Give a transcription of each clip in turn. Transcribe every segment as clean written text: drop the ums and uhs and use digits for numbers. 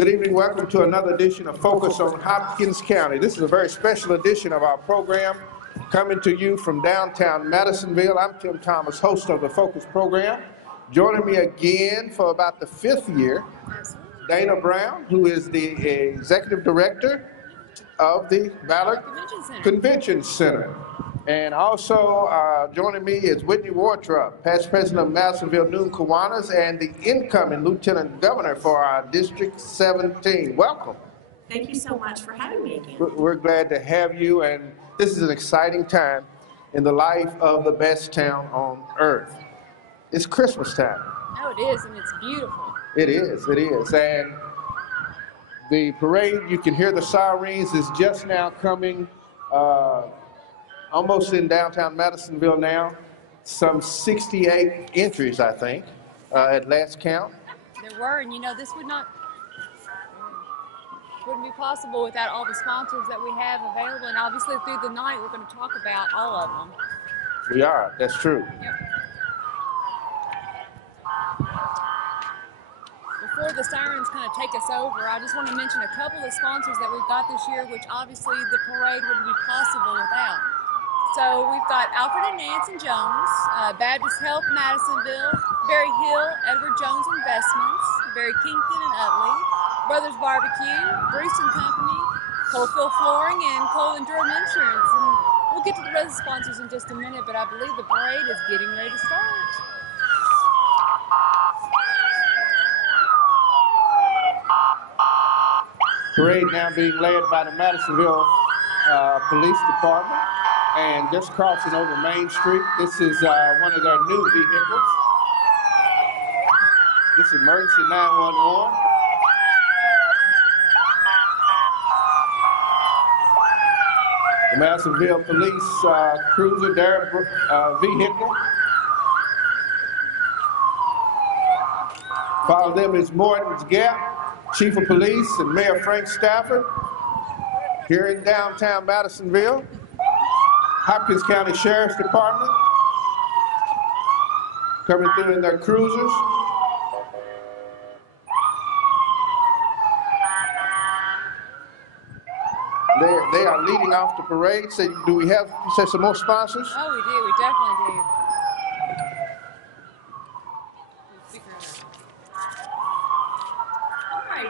Good evening. Welcome to another edition of Focus on Hopkins County. This is a very special edition of our program coming to you from downtown Madisonville. I'm Tim Thomas, host of the Focus program. Joining me again for about the 5th year, Dana Brown, who is the executive director of the Ballard Convention Center. And also joining me is Whitney Wardrop, past president of Madisonville Noon Kiwanis and the incoming lieutenant governor for our District 17. Welcome. Thank you so much for having me again. We're glad to have you, and this is an exciting time in the life of the best town on earth. It's Christmas time. Oh, it is, and it's beautiful. It is. And the parade, you can hear the sirens, is just now coming, almost in downtown Madisonville now. Some 68 entries, I think, at last count. There were, and you know, this wouldn't be possible without all the sponsors that we have available. And obviously through the night, we're going to talk about all of them. We are, that's true. Yep. Before the sirens kind of take us over, I just want to mention a couple of sponsors that we've got this year, which obviously the parade wouldn't be possible without. So we've got Alfred and Nancy Jones, Baptist Health Madisonville, Berry Hill, Edward Jones Investments, Barry Kington and Utley, Brothers Barbecue, Bruce and Company, Coalfield Flooring, and Cole and Durham Insurance. And we'll get to the rest of the sponsors in just a minute, but I believe the parade is getting ready to start. Parade now being led by the Madisonville Police Department, and just crossing over Main Street. This is one of their new vehicles. This is emergency 911. The Madisonville Police cruiser, their vehicle. Follow them is Morton's Gap, Chief of Police and Mayor Frank Stafford here in downtown Madisonville. Hopkins County Sheriff's Department coming through in their cruisers. They are leading off the parade. So do we have, you said, some more sponsors? Oh, we do. We definitely do.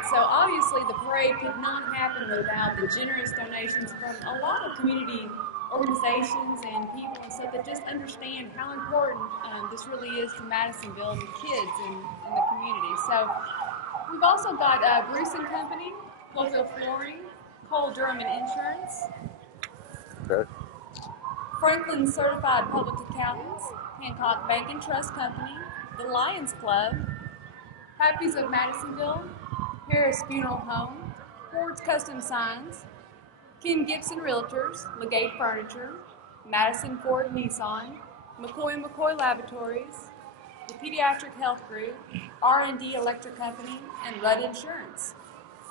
So obviously the parade could not happen without the generous donations from a lot of community organizations and people and stuff that just understand how important this really is to Madisonville and the kids in the community. So we've also got Bruce and Company, Coalfield Flooring, Cole Durham and Insurance, okay. Franklin Certified Public Accountants, Hancock Bank and Trust Company, the Lions Club, Happy's of Madisonville, Harris Funeral Home, Ford's Custom Signs, Ken Gibson Realtors, Legate Furniture, Madison Ford Nissan, McCoy & McCoy Laboratories, the Pediatric Health Group, R&D Electric Company, and Rudd Insurance.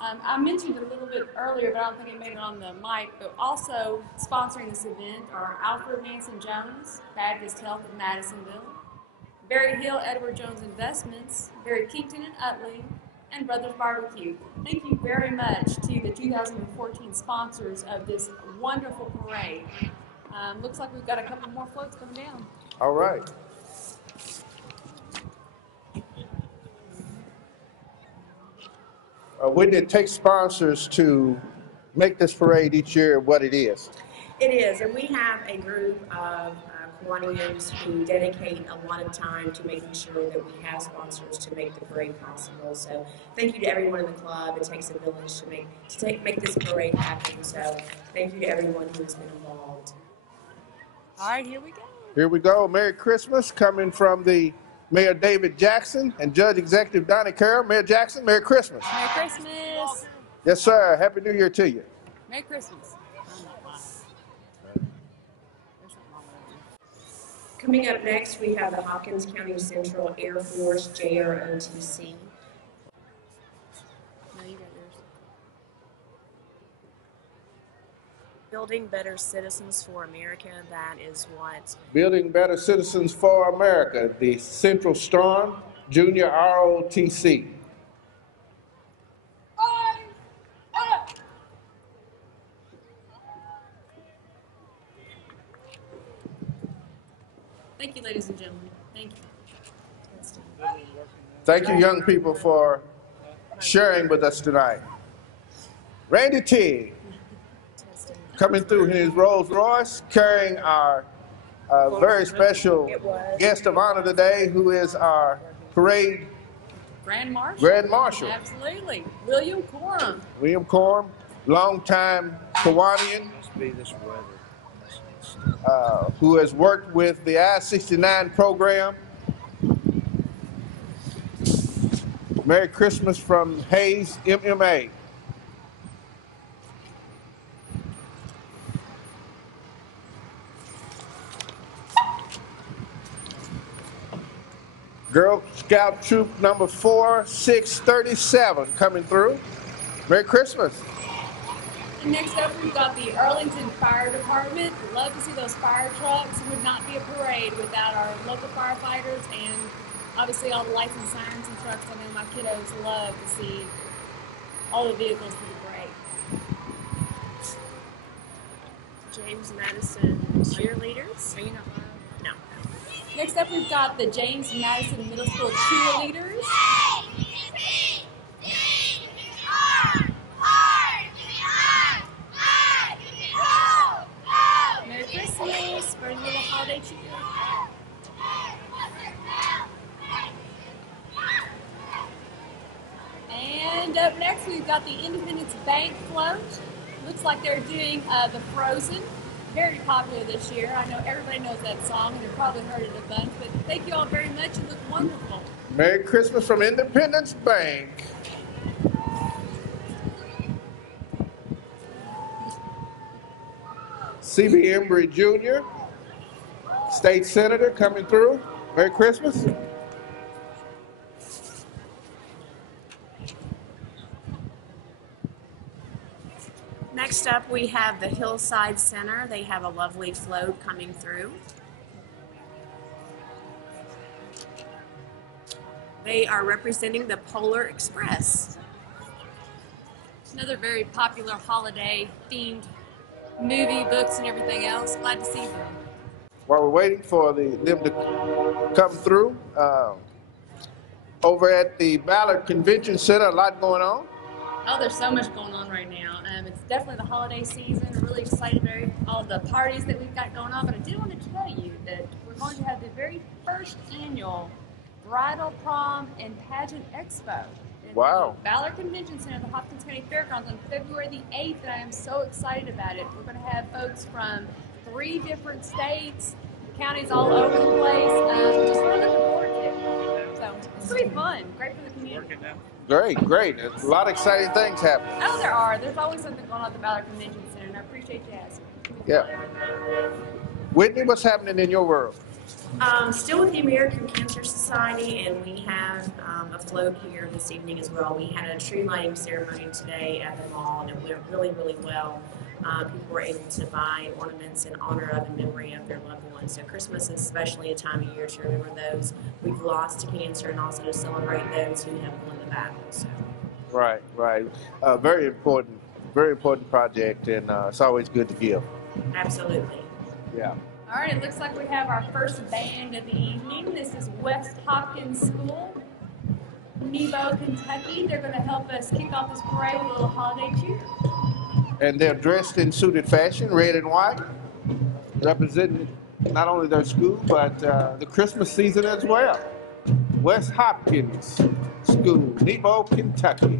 I mentioned it a little bit earlier, but I don't think it made it on the mic, but also sponsoring this event are Alfred Manson Jones, Baptist Health of Madisonville, Berry Hill Edward Jones Investments, Barry Kington and Utley, and Brothers Barbecue. Thank you very much to the 2014 sponsors of this wonderful parade. Looks like we've got a couple more floats coming down. All right. When it takes sponsors to make this parade each year what it is? It is, and we have a group of Kiwanians who dedicate a lot of time to making sure that we have sponsors to make the parade possible. So thank you to everyone in the club. It takes a village to make this parade happen. So thank you to everyone who has been involved. All right, here we go. Here we go. Merry Christmas coming from the Mayor David Jackson and Judge Executive Donnie Carroll. Mayor Jackson, Merry Christmas. Merry Christmas. Yes, sir. Happy New Year to you. Merry Christmas. Coming up next, we have the Hopkins County Central Air Force JROTC. No, you got yours. Building Better Citizens for America, that is what. Building Better Citizens for America, the Central Storm Junior ROTC. Oh! Thank you, ladies and gentlemen. Thank you. Thank you, young people, for sharing with us tonight. Randy T. coming through in his Rolls Royce, carrying our very special guest of honor today, who is our parade Grand Marshal. Grand Marshal. Absolutely. William Coram. William Coram, longtime Kiwanian, who has worked with the I-69 program. Merry Christmas from Hayes MMA. Girl Scout Troop number 4637 coming through. Merry Christmas. And next up, we've got the Arlington Fire Department. Love to see those fire trucks. It would not be a parade without our local firefighters and obviously all the lights and sirens and trucks. I know my kiddos love to see all the vehicles through the parade. James Madison cheerleaders. Are you not live? No. Next up, we've got the James Madison Middle School cheerleaders. Merry Christmas for a little holiday cheer. And up next, we've got the Independence Bank float. Looks like they're doing the Frozen. Very popular this year. I know everybody knows that song, and they've probably heard it a bunch, but thank you all very much. You look wonderful. Merry Christmas from Independence Bank. C.B. Embry Jr., State Senator, coming through. Merry Christmas. Next up, we have the Hillside Center. They have a lovely float coming through. They are representing the Polar Express. Another very popular holiday-themed movie, books, and everything else. Glad to see them. While we're waiting for them to come through, over at the Ballard Convention Center, a lot going on. Oh, there's so much going on right now. It's definitely the holiday season. I'm really excited about all the parties that we've got going on. But I did want to tell you that we're going to have the very first annual Bridal Prom and Pageant Expo. Wow. The Ballard Convention Center, the Hopkins County Fairgrounds on February the 8th, and I am so excited about it. We're going to have folks from 3 different states, counties all over the place. Just really looking forward to it. So it's going to be fun. Great for the community. Great, great. There's a lot of exciting things happening. Oh, there are. There's always something going on at the Ballard Convention Center, and I appreciate you asking. Yeah. Whitney, what's happening in your world? Still with the American Cancer Society, and we have a float here this evening as well. We had a tree lighting ceremony today at the mall, and it went really, really well. People were able to buy ornaments in honor of and memory of their loved ones. So Christmas is especially a time of year to remember those we've lost to cancer and also to celebrate those who have won the battle. So. Right, right. Very important project, and it's always good to give. Absolutely. Yeah. All right, it looks like we have our first band of the evening. This is West Hopkins School, Nebo, Kentucky. They're going to help us kick off this parade with a little holiday cheer. And they're dressed in suited fashion, red and white, representing not only their school, but the Christmas season as well. West Hopkins School, Nebo, Kentucky.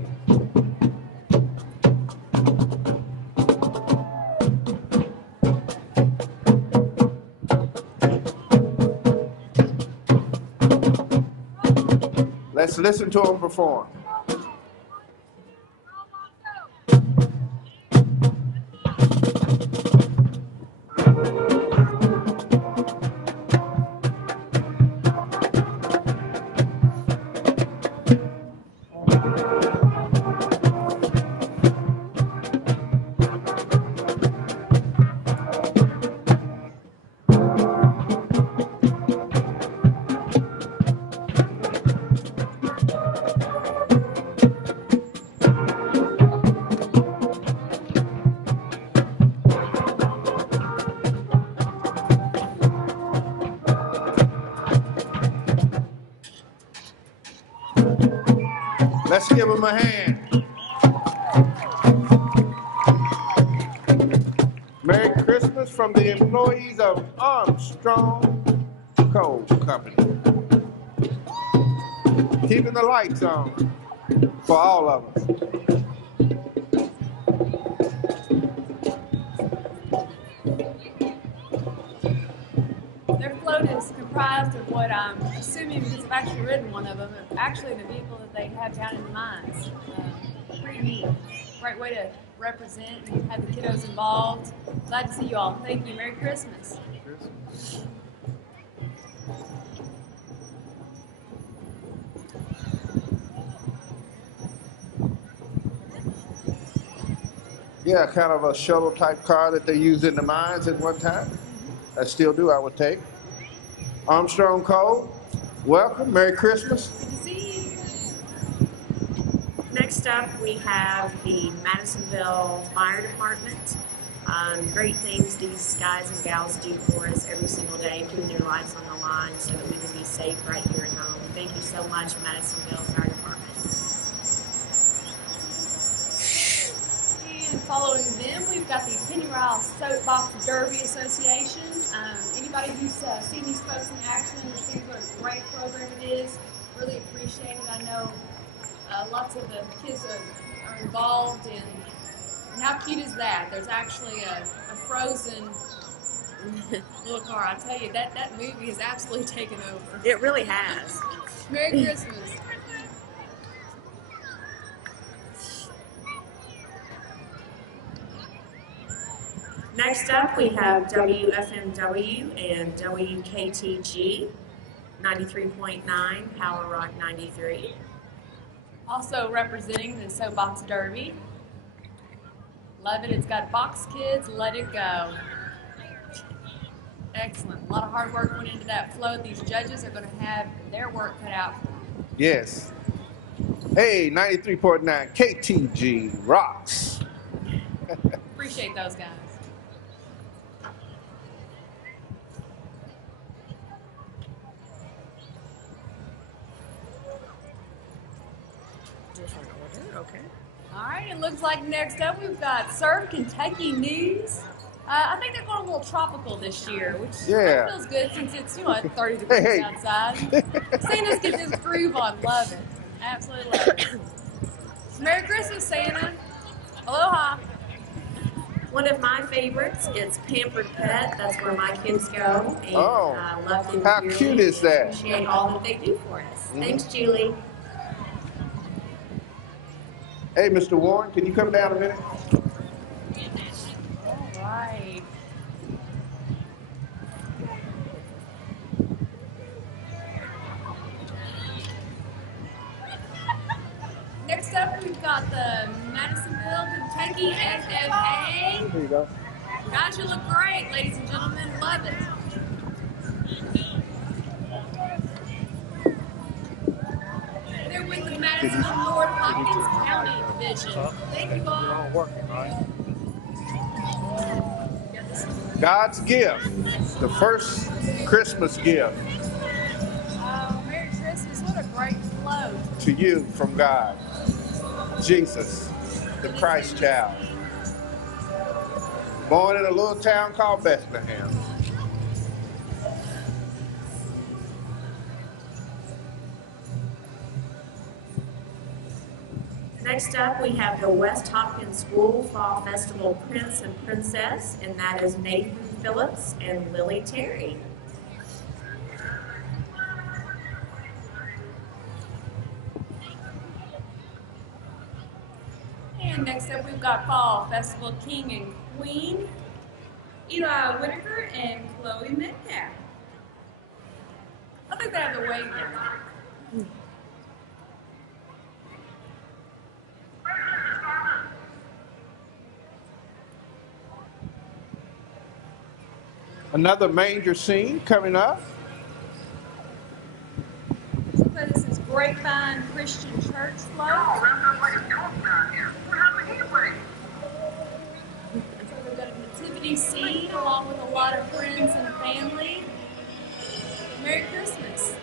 Let's listen to them perform. Let's give them a hand. Merry Christmas from the employees of Armstrong Coal Company. Keeping the lights on for all of us. Their float is comprised of what I'm assuming, because I've actually ridden one of them, actually the vehicle that they have down in the mines. Pretty neat. Great way to represent and have the kiddos involved. Glad to see you all. Thank you. Merry Christmas. Yeah, kind of a shuttle type car that they used in the mines at one time. I still do, I would take. Armstrong Coal, welcome, Merry Christmas. Good to see you. Next up, we have the Madisonville Fire Department. Great things these guys and gals do for us every single day, putting their lives on the line so that we can be safe right here at home. Thank you so much, Madisonville Fire Department. And following them, we've got the Pennyrile Soapbox Derby Association. Anybody who's seen these folks in action understands what a great program it is. Really appreciate it. I know lots of the kids are involved in. And how cute is that? There's actually a frozen little car. I tell you, that movie has absolutely taken over. It really has. Merry Christmas. Next up, we have WFMW and WKTG, 93.9, Power Rock 93. Also representing the Soapbox Derby. Love it. It's got Box Kids, Let It Go. Excellent. A lot of hard work went into that float. These judges are going to have their work cut out for them. Yes. Hey, 93.9 KTG rocks. Appreciate those guys. Different order, okay. All right, it looks like next up we've got Serve Kentucky News. I think they're going a little tropical this year, which feels good since it's 30 degrees outside. Seeing us get this groove on, love it. Absolutely love it. Merry Christmas, Santa. Aloha. One of my favorites is Pampered Pet. That's where my kids go. And love them how dearly. cute is that? Appreciate all that they do for us. Thanks, Julie. Hey, Mr. Warren, can you come down a minute? All right. Next up, we've got the Madisonville, Kentucky FFA. Here you go. Guys, you look great, ladies and gentlemen. Love it. They're with the Madisonville North Hopkins County Division. Thank you all. God's gift, the first Christmas gift Oh, Merry Christmas. What a great float. to you from God. Jesus, the Christ child. Born in a little town called Bethlehem. Next up, we have the West Hopkins School Fall Festival Prince and Princess, and that is Nathan Phillips and Lily Terry. And next up, we've got Fall Festival King and Queen, Eli Whitaker and Chloe Metcalf. I think they have the wave there. Another manger scene coming up. So this is Grapevine Christian Church float. So we've got a nativity scene along with a lot of friends and family. Merry Christmas.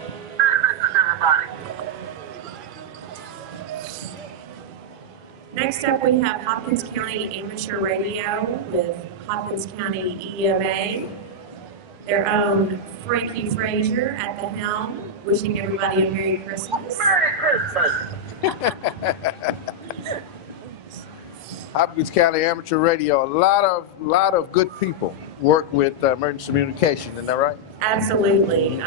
Next up, we have Hopkins County Amateur Radio with Hopkins County EMA. Their own Frankie Frazier at the helm, wishing everybody a Merry Christmas. Merry Christmas! Hopkins County Amateur Radio, a lot of good people work with emergency communication, isn't that right? Absolutely.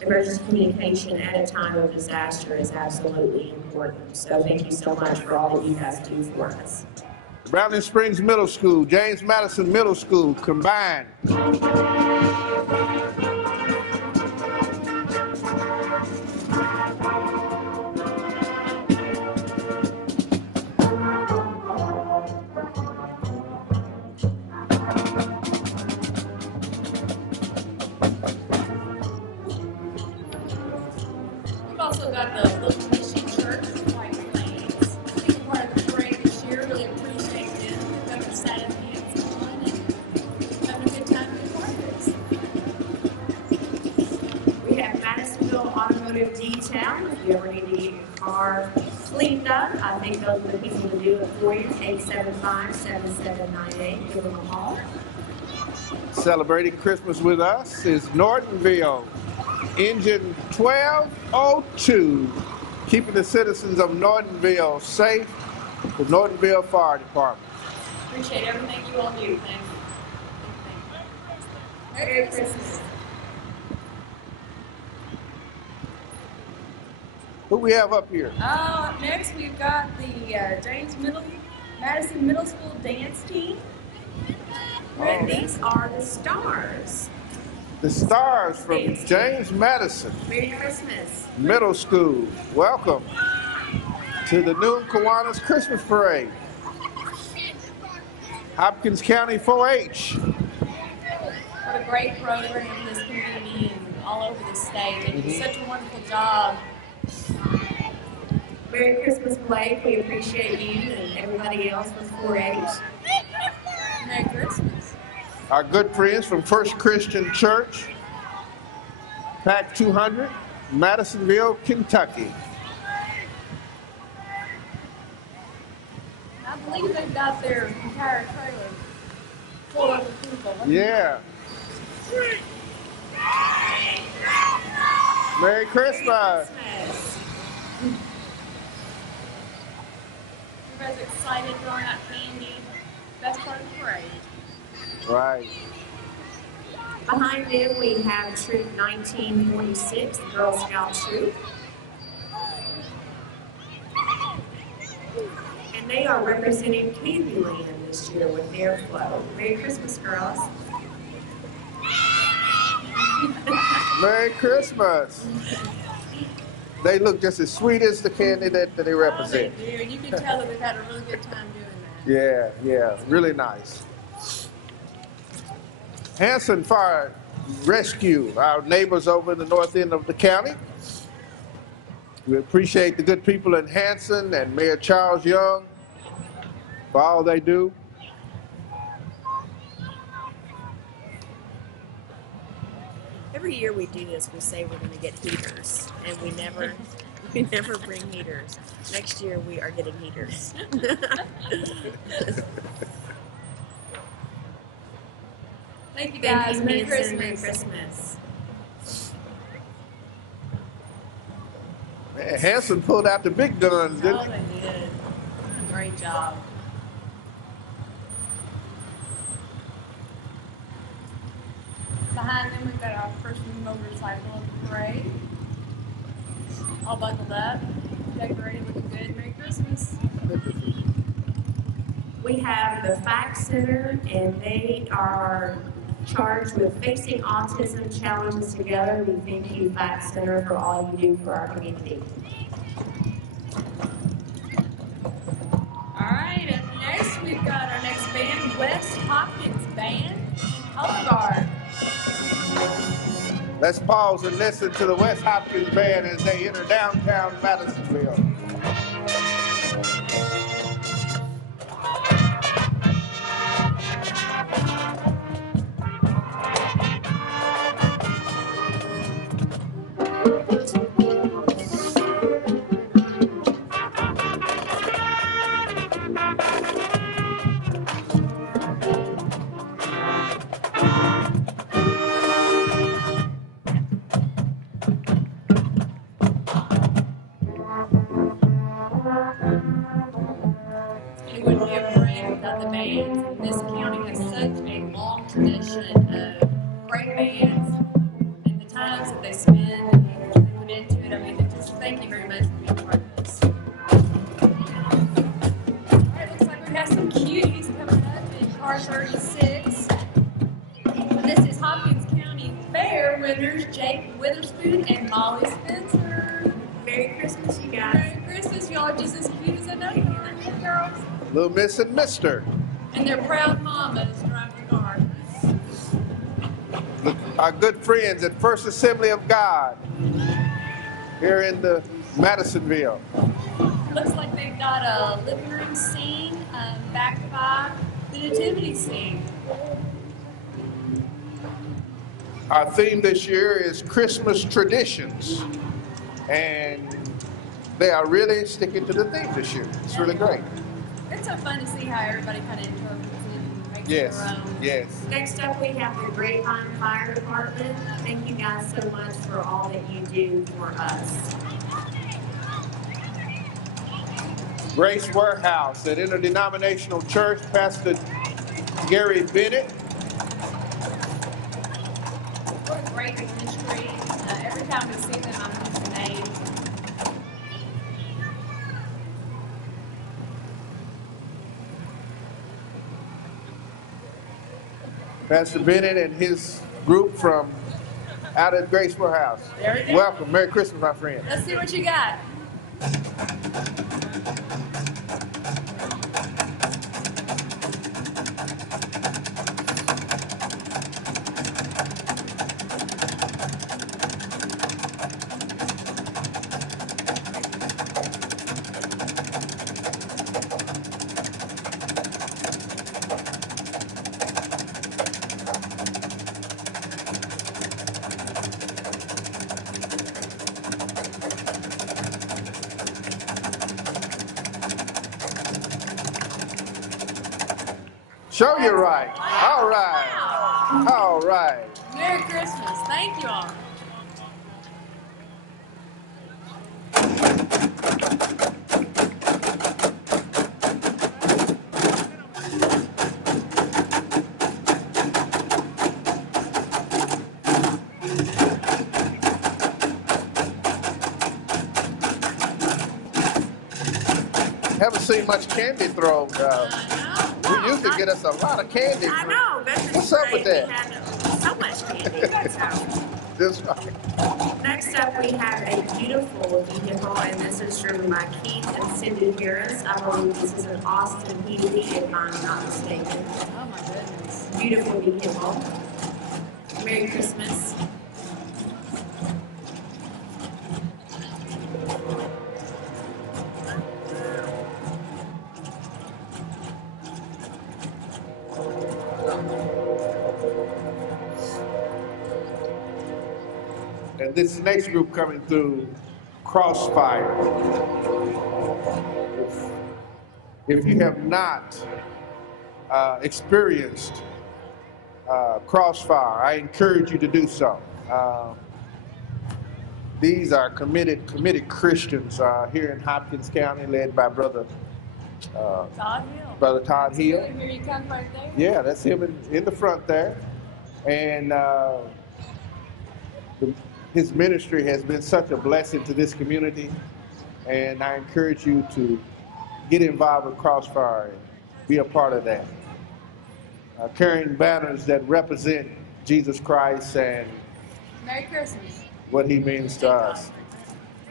Emergency communication at a time of disaster is absolutely important. So thank you so much for all that you guys do for us. Browning Springs Middle School, James Madison Middle School combined. We've also got the Little Mission Church in White Plains. Being part of the parade this year, really appreciate them. They've got their Saturday hands on and having a good time being part of this. We have Madisonville Automotive Detail. If you ever need to get your car cleaned up, I think those are the people to do it for you. 875-7798. Give them a call. Celebrating Christmas with us is Nortonville, engine 1202, keeping the citizens of Nortonville safe. The Nortonville Fire Department. Appreciate everything you all do. Thank you. Merry Christmas. Who we have up here? Up next, we've got the Madison Middle School dance team. And these are the stars. The stars from James Madison Merry Christmas. Middle School. Welcome to the New Kiwanis Christmas Parade. Hopkins County 4-H. What a great program in this community and all over the state. They do such a wonderful job. Merry Christmas, Blake. We appreciate you and everybody else with 4-H. Merry Christmas. Our good friends from First Christian Church, Pack 200, Madisonville, Kentucky. I believe they've got their entire trailer full of people. Yeah. Merry Christmas. Everybody's excited, throwing out candy. Best part of the parade. Right. Behind them, we have Troop 1946, the Girl Scout Troop. And they are representing Candyland this year with their flow. Merry Christmas, girls. Merry Christmas. They look just as sweet as the candy that they represent. Oh, they do. And you can tell that they've had a really good time doing that. Yeah, really nice. Hanson Fire Rescue, our neighbors over in the north end of the county. We appreciate the good people in Hanson and Mayor Charles Young for all they do. Every year we do this, we say we're going to get heaters, and we never bring heaters. Next year we are getting heaters. Thank you guys. Merry Merry Christmas. Christmas. Man, Hanson pulled out the big guns, didn't Oh, he? they did. Great job. Behind them, we've got our first motorcycle of the parade. All buckled up, decorated, looking good. Merry Christmas. We have the FACT Center, and they are charged with facing autism challenges together. We thank you, FACT Center, for all you do for our community. All right, up next, we've got our next band, West Hopkins Band and Color Guard. Let's pause and listen to the West Hopkins Band as they enter downtown Madisonville. such a long tradition of great bands and the times that they spend and the energy they put into it. I mean, just thank you very much for being part of this. All right, looks like we have some cuties coming up in car 36. This is Hopkins County Fair winners Jake Witherspoon and Molly Spencer. Merry Christmas, you guys. Merry Christmas, y'all are just as cute as I know you are, girls. Little Miss and Mister. And their proud mamas driving the car. Our good friends at First Assembly of God here in the Madisonville. Looks like they've got a living room scene backed by the nativity scene. Our theme this year is Christmas traditions, and they are really sticking to the theme this year. It's really great. It's so fun to see how everybody kind of interprets it and makes Yes, it their own. yes. Next up, we have the Grapevine Fire Department. Thank you guys so much for all that you do for us. Grace Warehouse at Interdenominational Church, Pastor Gary Bennett. What a great ministry. Every time we see them, I'm just amazed. Pastor Bennett and his group from out at Grace Warehouse. There we go. Welcome. Merry Christmas, my friend. Let's see what you got. Show you right. All right. All right. Merry Christmas. Thank you all. Haven't seen much candy thrown. We usually get us a lot of candy. I know. That's What's up with great. that? We had so much candy. So. This right. Next up, we have a beautiful vehicle, and this is driven by Keith and Cindy Harris. I believe this is an Austin PD, if I'm not mistaken. Oh my goodness. Beautiful vehicle. Merry Christmas. And this next group coming through, Crossfire. If you have not experienced Crossfire, I encourage you to do so. These are committed Christians here in Hopkins County, led by Brother Todd Hill. Brother Todd Hill. Here you come right there. Yeah, that's him in the front there. And his ministry has been such a blessing to this community. And I encourage you to get involved with Crossfire and be a part of that. Carrying banners that represent Jesus Christ and Merry Christmas. what he means to us.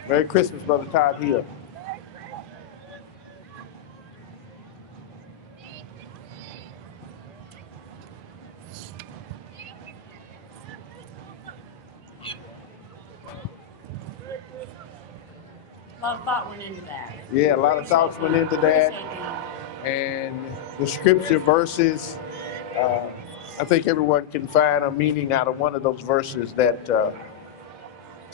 Merry Christmas, Brother Todd Hill. A lot of thought went into that. Yeah, a lot of thoughts went into that. And the scripture verses, I think everyone can find a meaning out of one of those verses that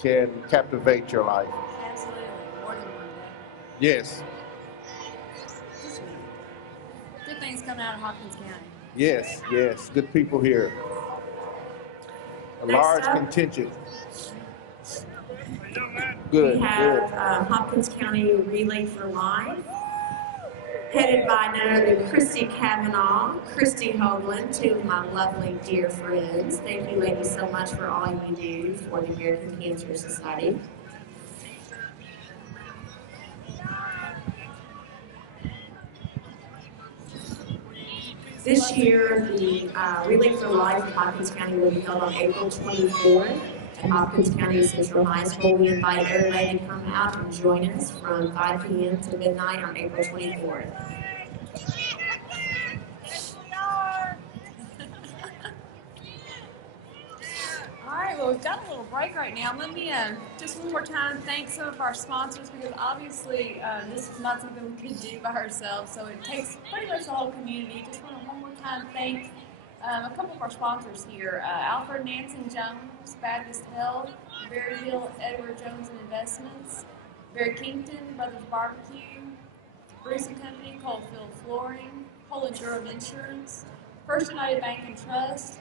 can captivate your life. Absolutely. More than one day. Yes, Good things coming out of Hopkins County. yes, yes. Good people here. A Next large up. contingent. We Good, have good. Hopkins County Relay for Life. headed by none other than Christy Kavanaugh, Christy Hoagland, two of my lovely dear friends. Thank you, ladies, so much for all you do for the American Cancer Society. This year, the Relay for Life in Hopkins County will be held on April 24th at Hopkins County Central High School. We invite everybody to come out and join us from 5 p.m. to midnight on April 24th. All right, well, we've got a little break right now. Let me just one more time thank some of our sponsors, because obviously this is not something we could do by ourselves, so it takes pretty much the whole community. Just want to one more time thank a couple of our sponsors here. Alfred Nansen Jones, Baptist Health, Berry Hill, Edward Jones and Investments, Barry Kington, Brothers Barbecue, Bruce and Company, Coalfield Flooring, Poland Durham Insurance, First United Bank and Trust,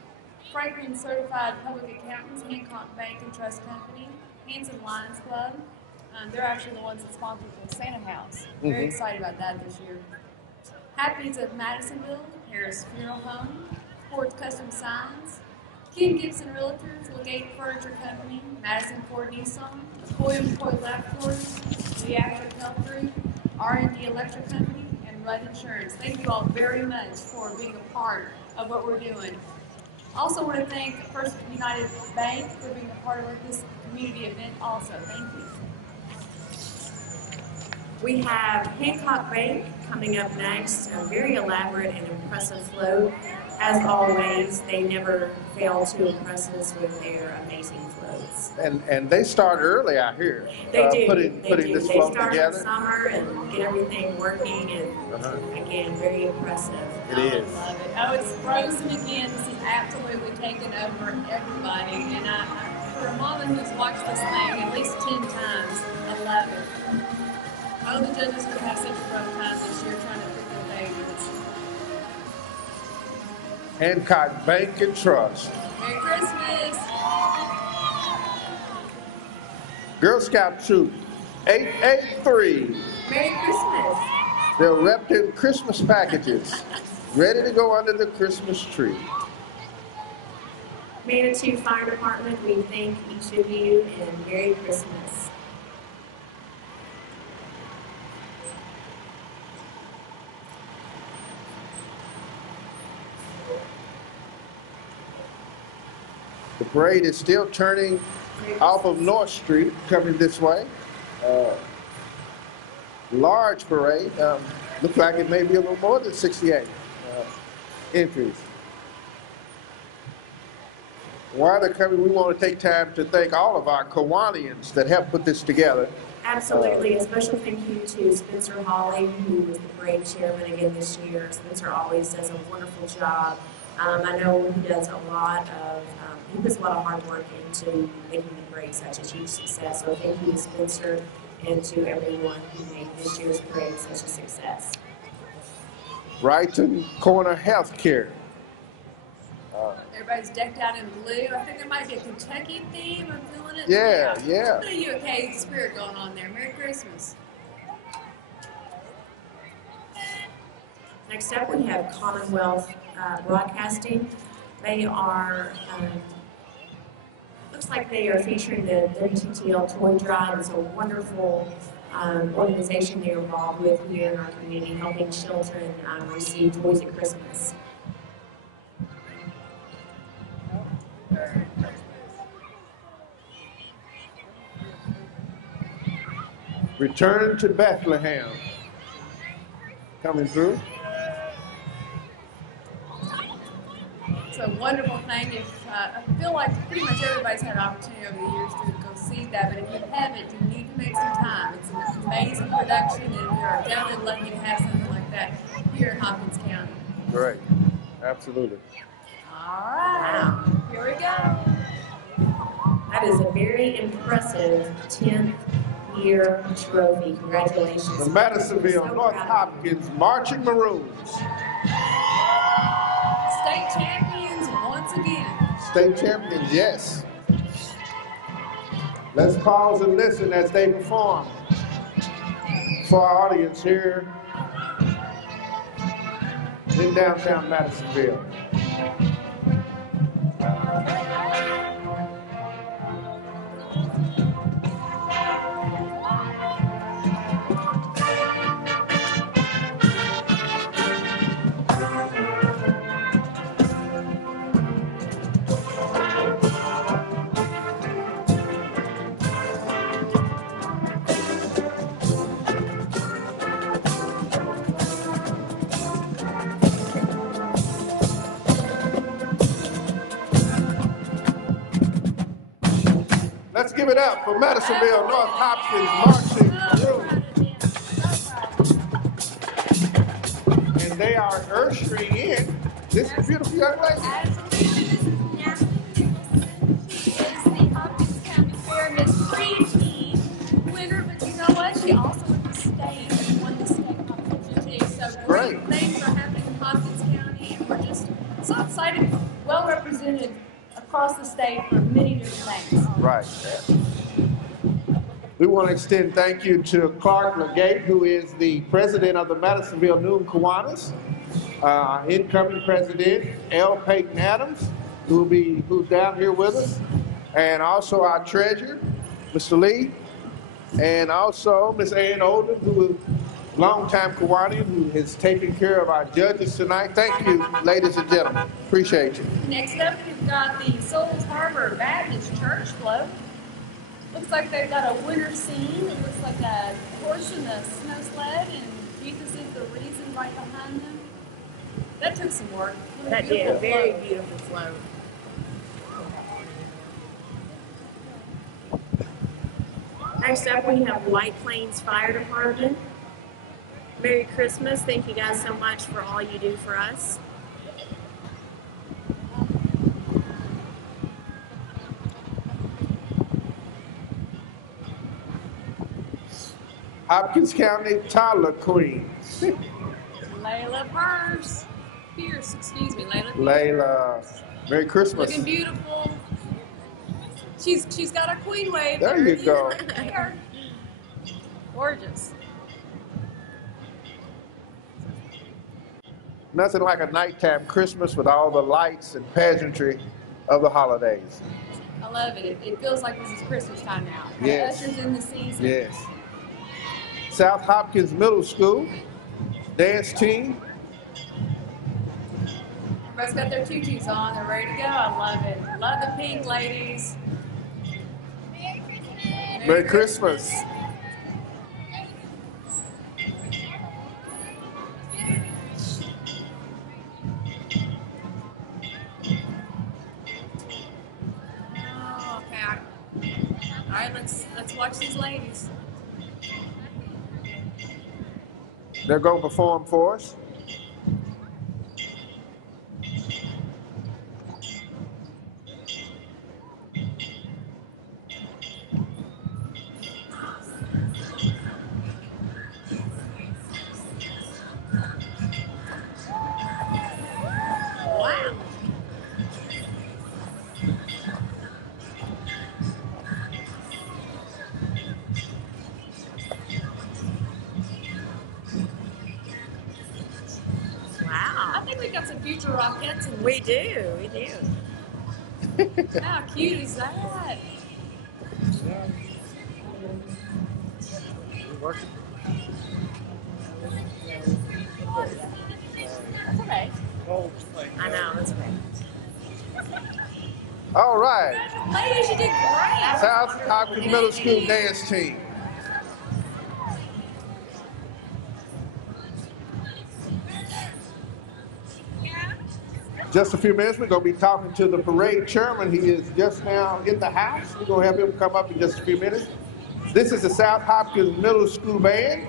Franklin Certified Public Accountants, Hancock Bank and Trust Company, Hanson Lions Club. They're actually the ones that sponsored the Santa House. Very excited about that this year. Happies of Madisonville, Harris Funeral Home, Ford's Custom Signs, Ken Gibson Realtors, Legate Furniture Company, Madison Ford Nissan, McCoy McCoy Laboratories, Reactor Health Group, R&D Electric Company, and Rudd Insurance. Thank you all very much for being a part of what we're doing. Also want to thank First United Bank for being a part of this community event also. Thank you. We have Hancock Bank coming up next, a very elaborate and impressive float. As always, they never fail to impress us with their amazing floats. And they start early out here. They do. Putting this float together. They start in summer and get everything working, and again, very impressive. It is. I love it. Oh, it's frozen again. This is absolutely taken over everybody. And for a mama who's watched this thing at least 10 times, I love it. Oh, the judges are going to have such a rough time this year trying to pick their favorites. Hancock Bank and Trust. Merry Christmas. Girl Scout Troop 883. Merry Christmas. They're wrapped in Christmas packages, ready to go under the Christmas tree. Manitou Fire Department, we thank each of you and Merry Christmas. The parade is still turning off of North Street, coming this way. Large parade. Looks like it may be a little more than 68 entries. While they're coming, we want to take time to thank all of our Kiwanians that helped put this together. Absolutely. A special thank you to Spencer Hawley, who was the parade chairman again this year. Spencer always does a wonderful job. I know he does a lot of, he puts a lot of hard work into making the parade such a huge success. So thank you to Spencer and to everyone who made this year's parade such a success. Brighton Corner Healthcare. Everybody's decked out in blue. I think there might be a Kentucky theme. I'm feeling it. Yeah. What are you, okay? Spirit going on there. Merry Christmas. Next up, we have Commonwealth Broadcasting. They are, looks like they are featuring the WTTL Toy Drive. It's a wonderful organization they're involved with here in our community, helping children receive toys at Christmas. Return to Bethlehem. Coming through. It's a wonderful thing. I feel like pretty much everybody's had an opportunity over the years to go see that, but if you haven't, you need to make some time. It's an amazing production, and we are definitely lucky to have something like that here in Hopkins County. Great. Absolutely. All right. Wow. Here we go. That is a very impressive 10th year trophy. Congratulations. The Madisonville So North proud of Hopkins Marching Maroons. State champions once again. State champions, yes. Let's pause and listen as they perform for our audience here in downtown Madisonville. Let's give it up for Madisonville North Hopkins marching crew. And they are ushering in this beautiful young lady. Absolutely. This is Natalie Nicholson. She is the Hopkins County Fair Miss Preteen winner, but you know what? She also won the state and won the state competition too. So great things are happening in Hopkins County, and we're just so excited, well represented across the state for many different things. Right. We want to extend thank you to Clark Legate, who is the president of the Madisonville Noon Kiwanis, incoming president, L. Peyton Adams, who's down here with us, and also our treasurer, Mr. Lee, and also Ms. Ann Olden, who is a longtime Kiwanian, who has taken care of our judges tonight. Thank you, ladies and gentlemen. Appreciate you. Next up, we've got the Souls Harbor Baptist Church Club. Looks like they've got a winter scene. It looks like a portion of snow sled, and Jesus is the reason right behind them. That took some work. That did a very beautiful float. Next up, we have White Plains Fire Department. Merry Christmas. Thank you guys so much for all you do for us. Hopkins County Toddler Queen. Layla Pierce, excuse me, Layla. Layla, Merry Christmas. Looking beautiful. She's got a queen wave. There you go. There. Gorgeous. Nothing like a nighttime Christmas with all the lights and pageantry of the holidays. I love it. It feels like this is Christmas time now. Yes. The ushers in the season. Yes. South Hopkins Middle School dance team. Everybody's got their tutus on. They're ready to go. I love it. Love the pink ladies. Merry Christmas. Oh, okay. All right, let's watch these ladies. They're going to perform for us. Wow. I think we got some future Rockettes in We do. How cute is that? That's okay. I know, that's okay. All right. Ladies, you did great. South Hopkins Middle School dance team. Just a few minutes, we're going to be talking to the parade chairman. He is just now in the house. We're going to have him come up in just a few minutes. This is the South Hopkins Middle School Band.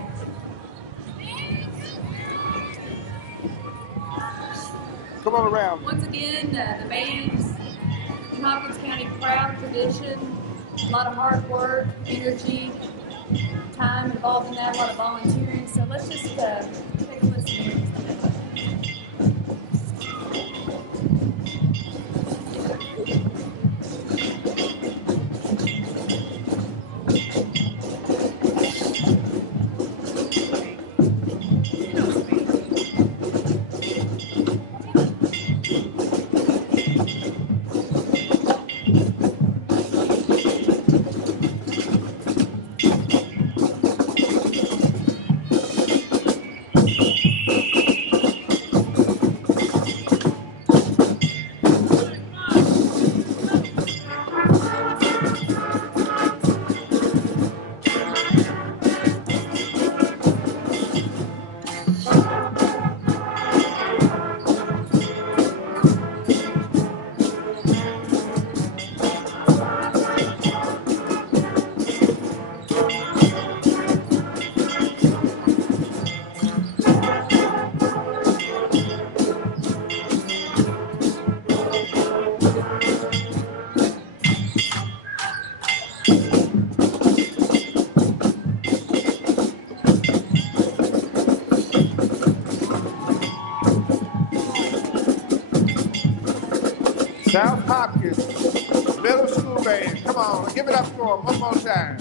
Come on around. Once again, the band's in Hopkins County proud tradition. A lot of hard work, energy, time involved in that, a lot of volunteering. So let's just take a listen here. South Hopkins Middle School Band. Come on, give it up for them one more time.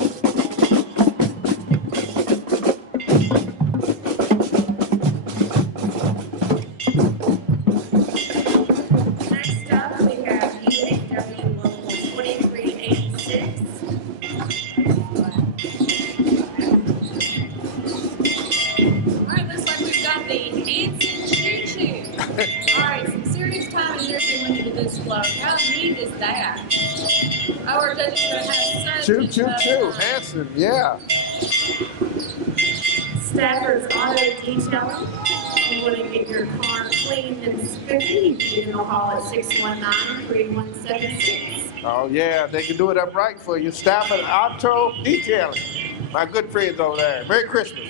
Next up, we have UAW Local 2386. All right, looks like we've got the Hanson Choo Choo. All right, some serious time and energy went into this float. How neat is that? Our judges are going to have such Choo, a choo, fun choo. time. Hanson, yeah. Stafford's Auto Detailing. If you want to get your car cleaned and spiffy, you can give them a call at 619-3176. Oh, yeah, they can do it up right for you. Stafford Auto Detailing. My good friends over there. Merry Christmas.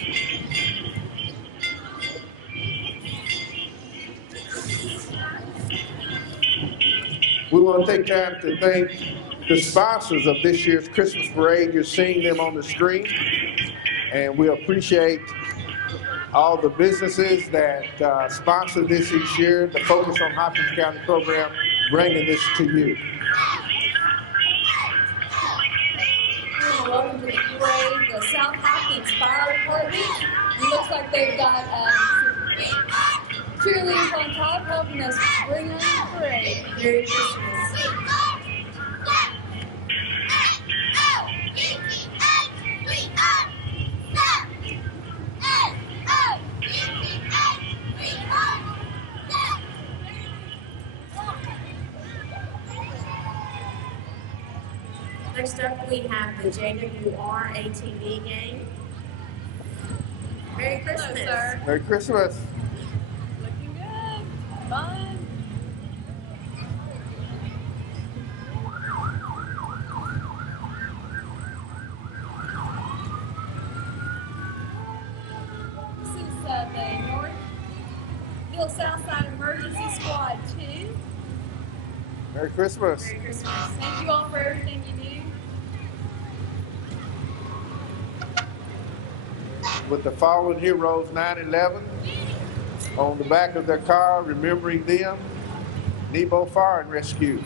We want to take time to thank the sponsors of this year's Christmas parade. You're seeing them on the screen, and we appreciate all the businesses that sponsor this each year, the Focus on Hopkins County program, bringing this to you. Welcome to the parade, the South Hopkins Fire Department. It looks like they've got cheerleaders on top helping us bring on the parade. Merry Christmas. Next up, we have the JWR ATV game. Merry Christmas. Hello, sir. Merry Christmas. Looking good. Fun. This is the Northville Southside Emergency Squad 2. Merry Christmas. Merry Christmas. Thank you all for everything you do. With the fallen heroes 9/11 on the back of their car, remembering them, Nebo Fire and Rescue.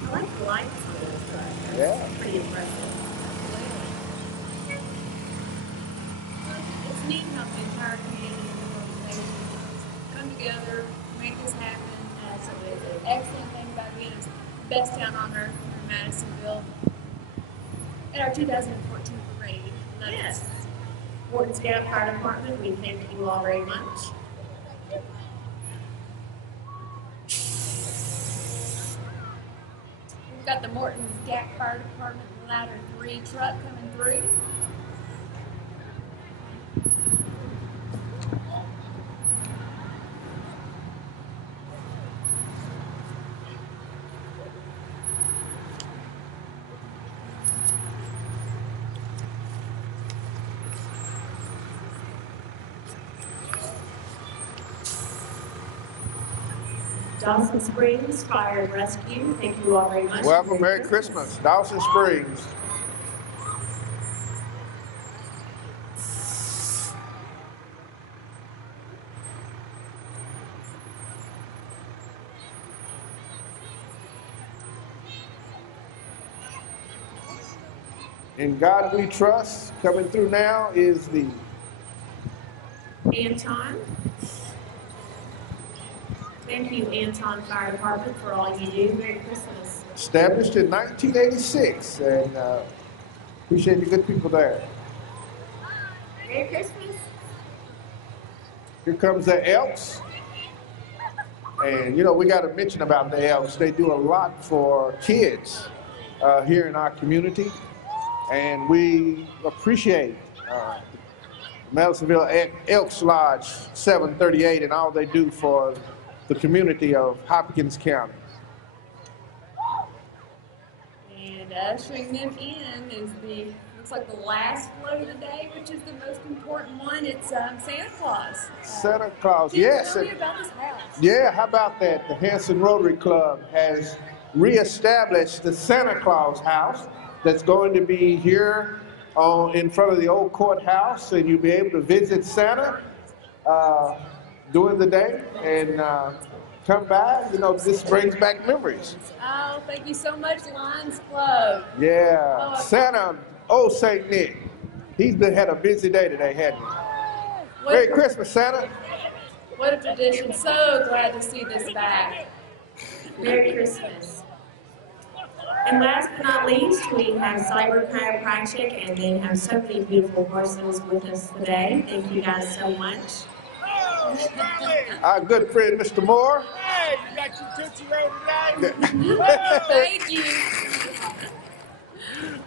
I like the lights on this truck. That's Yeah. pretty impressive. It's neat how the entire community and organizations come together, make this happen. That's amazing. The excellent thing about being the best town on earth here in Madisonville. At our 2014 parade. Love it. Yes. Morton's Gap Fire Department, we thank you all very much. We've got the Morton's Gap Fire Department Ladder 3 truck coming through. Dawson Springs Fire and Rescue, thank you all very much. Welcome, Merry Christmas. Dawson Springs. In God We Trust, coming through now is the Anton. Thank you, Anton Fire Department, for all you do. Merry Christmas. established in 1986, and appreciate the good people there. Merry Christmas. Here comes the Elks. And, you know, we got to mention about the Elks. They do a lot for kids here in our community. And we appreciate Madisonville Elks Lodge 738 and all they do for the community of Hopkins County. And ushering them in is the, looks looks like the last float of the day, which is the most important one. It's Santa Claus. Santa Claus, Tim, yes. tell me about this house. Yeah, how about that? The Hanson Rotary Club has reestablished the Santa Claus house that's going to be here in front of the old courthouse, and you'll be able to visit Santa during the day and come by. You know, this brings back memories. Oh, thank you so much, Lions Club. Yeah, Santa, oh Saint Nick, he's had a busy day today, hadn't he? Merry Christmas, Santa. What a tradition. So glad to see this back. Merry Christmas. And last but not least, we have Cyber Chiropractic, and they have so many beautiful horses with us today. Thank you guys so much. Our good friend, Mr. Moore. Hey, you got your Tootsie Roll today? Thank you.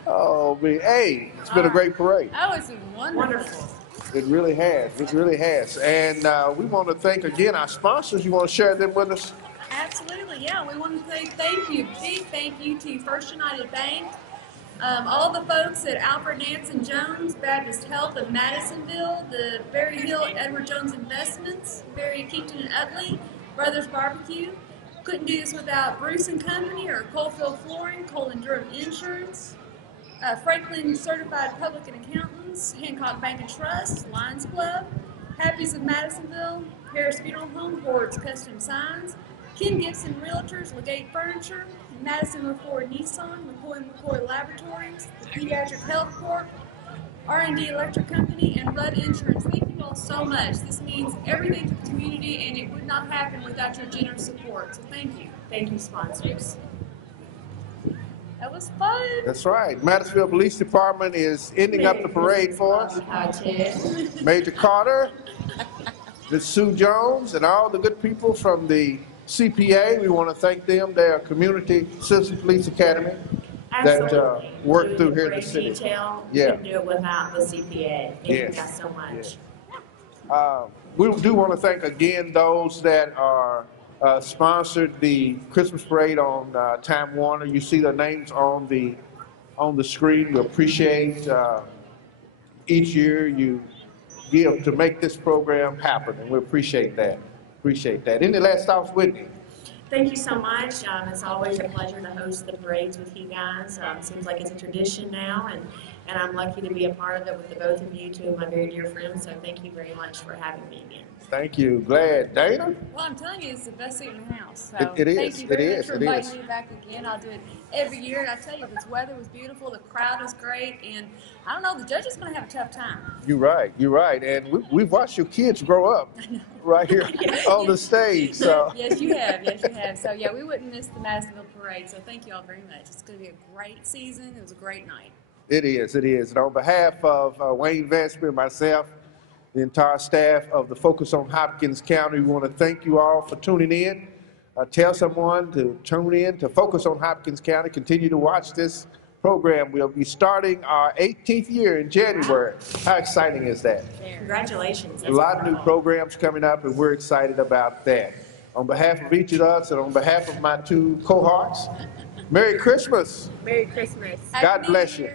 Oh, man. Hey, it's been a great parade. Oh, it's wonderful. It really has. It really has. And we want to thank again our sponsors. You want to share them with us? Absolutely, yeah. We want to say thank you, big thank you to First United Bank, all the folks at Alfred Nansen Jones Baptist Health of Madisonville, the Berry Hill Edward Jones Investments, Berry Keaton and Utley, Brothers Barbecue. Couldn't do this without Bruce and Company or Coalfield Flooring, Cole and Durham Insurance, Franklin Certified Public and Accountants, Hancock Bank and Trust, Lions Club, Happy's of Madisonville, Harris Funeral Home, Ford's Custom Signs, Ken Gibson Realtors, Legate Furniture, Madisonville Ford Nissan, McCoy Laboratories, the Pediatric Health Corp, R&D Electric Company, and Rudd Insurance. Thank you all so much. This means everything to the community, and it would not happen without your generous support. So thank you. Thank you, sponsors. That was fun. That's right. Madisonville Police Department is ending up the parade for us. Major Carter, Ms. Sue Jones, and all the good people from the CPA. We want to thank them. They're a community citizen police academy that work through here in the city. Detail, Yeah. You couldn't do it without the CPA. Thank you guys so much. Yeah. We do want to thank again those that are sponsored the Christmas parade on Time Warner. You see their names on the screen. We appreciate each year you give to make this program happen, and we appreciate that. Appreciate that. Any last thoughts, Whitney? Thank you so much. It's always a pleasure to host the parades with you guys. Seems like it's a tradition now, and I'm lucky to be a part of it with the both of you, two of my very dear friends. So thank you very much for having me again. Thank you. Glad. Dana? Well, I'm telling you, it's the best seat in the house. So It is. Thank you very much for It inviting is. me back again. I'll do it every year. And I tell you, this weather was beautiful. The crowd was great. And I don't know, the judge is going to have a tough time. You're right. You're right. And we've watched your kids grow up right here on the stage. So. Yes, you have. Yes, you have. So, yeah, we wouldn't miss the Madisonville Parade. So thank you all very much. It's going to be a great season. It was a great night. It is. It is. And on behalf of Wayne Vespie and myself, the entire staff of the Focus on Hopkins County, we want to thank you all for tuning in. Tell someone to tune in to Focus on Hopkins County. Continue to watch this program. We'll be starting our 18th year in January. How exciting is that? Congratulations. A lot of new programs coming up, and we're excited about that. On behalf of each of us and on behalf of my two cohorts, Merry Christmas. Merry Christmas. God bless you.